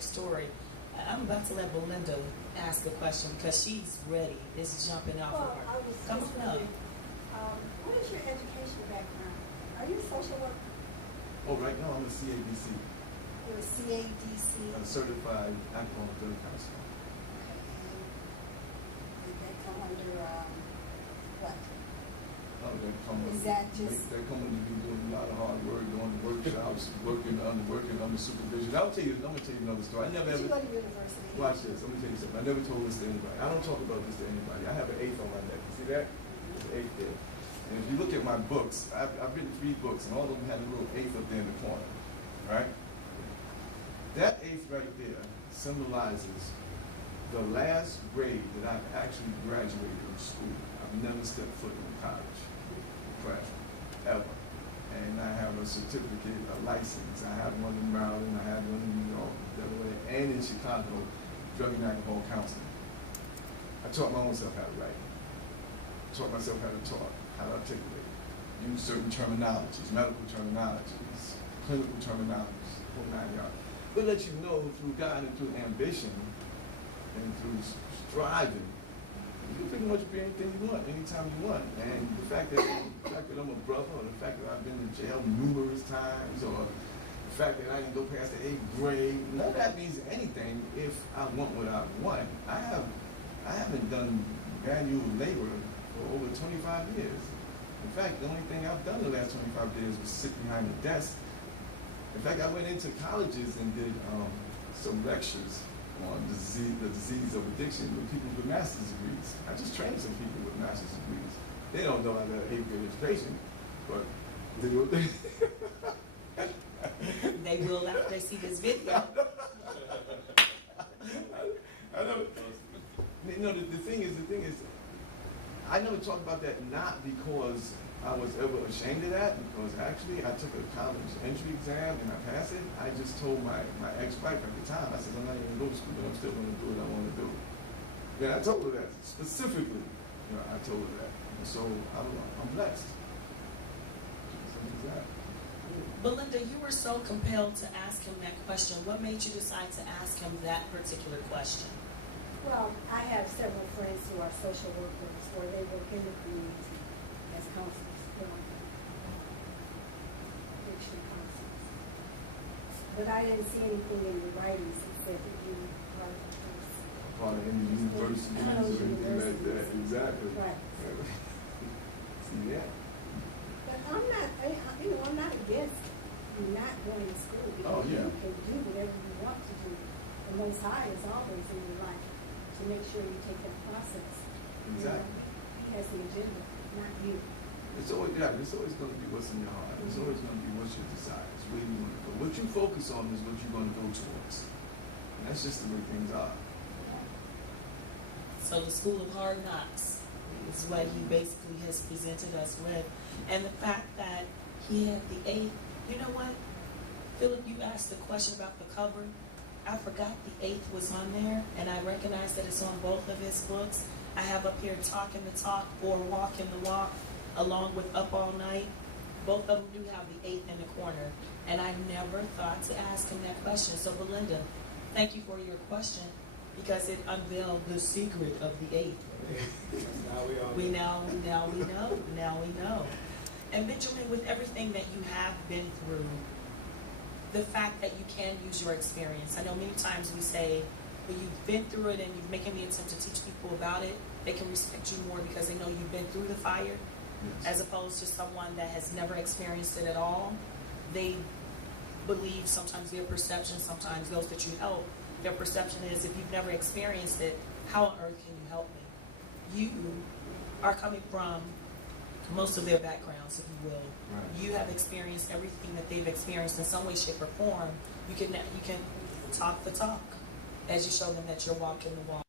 great story. I'm about to let Belinda ask a question because she's ready. It's jumping out Well, for I her. was Come just on up. wondering, what is your education background? Are you a social worker? Oh, right now I'm a CADC, You're a CADC. a certified alcohol and drug counselor. Okay, and did they come under, what? Oh, Is that just- they're coming to be doing a lot of hard work, doing workshops, working under supervision. I'm gonna tell you another story. I never Did you ever go to university? watch this. Let me tell you something. I never told this to anybody. I don't talk about this to anybody. I have an eighth on my neck. You see that? There's an eighth there. And if you look at my books, I've written 3 books, and all of them have a little eighth up there in the corner. Right? That eighth right there symbolizes the last grade that I've actually graduated from school. I've never stepped foot in college, ever. And I have a certificate, a license. I have one in Maryland, I have one in New York, Delaware, and in Chicago, drug and alcohol counseling. I taught my own self how to write. Taught myself how to talk, how to articulate, use certain terminologies, medical terminologies, clinical terminologies, whole 9 yards. But let you know through God and through ambition and through striving, you can pretty much be anything you want, anytime you want. And the fact that I'm a brother, or the fact that I've been to jail numerous times, or the fact that I didn't go past the 8th grade, none of that means anything if I want what I want. I haven't done manual labor for over 25 years. In fact, the only thing I've done the last 25 years was sit behind a desk. In fact, I went into colleges and did some lectures on the disease of addiction with people with master's degrees. I just trained some people with master's degrees. They don't know I got an 8th grade education, but they will. They will after they see this video. I know. You know, the thing is, I never talk about that not because I was ever ashamed of that, because actually I took a college entry exam and I passed it. I just told my ex-wife at the time, I said, I'm not even going to go to school, but I'm still going to do what I want to do. And I told her that, specifically, you know, I told her that. And so I'm blessed. Simple as that. Belinda, you were so compelled to ask him that question. What made you decide to ask him that particular question? Well, I have several friends who are social workers, or they work in the community as counselors, addiction counselors. But I didn't see anything in the writings that said that you are Part of any universities or anything like that. Exactly. right. See that? But I'm not, I'm not against you not going to school. Oh, yeah. You can do whatever you want to do. The Most High is always in your life to make sure you take that process. Exactly. He has the agenda, not you. It's always going to be what's in your heart. It's always going to be what's your desire. It's where you want to go. What you focus on is what you're going to go towards. And that's just the way things are. So the School of Hard Knocks is what he basically has presented us with. And the fact that he had the 8th, you know what? Philip, you asked the question about the cover. I forgot the 8th was on there, and I recognize that it's on both of his books. I have up here Talking the Talk or Walking the Walk, along with Up All Night. Both of them do have the 8th in the corner, and I never thought to ask him that question. So Belinda, thank you for your question, because it unveiled the secret of the 8th. Now we know. And Benjamin, with everything that you have been through, the fact that you can use your experience. I know many times we say, when you've been through it and you're making the attempt to teach people about it, they can respect you more because they know you've been through the fire, Yes. as opposed to someone that has never experienced it at all. They believe sometimes their perception, sometimes those that you help, their perception is, if you've never experienced it, how on earth can you help me? You are coming from most of their backgrounds, if you will. Right. You have experienced everything that they've experienced in some way, shape, or form. You can talk the talk as you show them that you're walking the walk.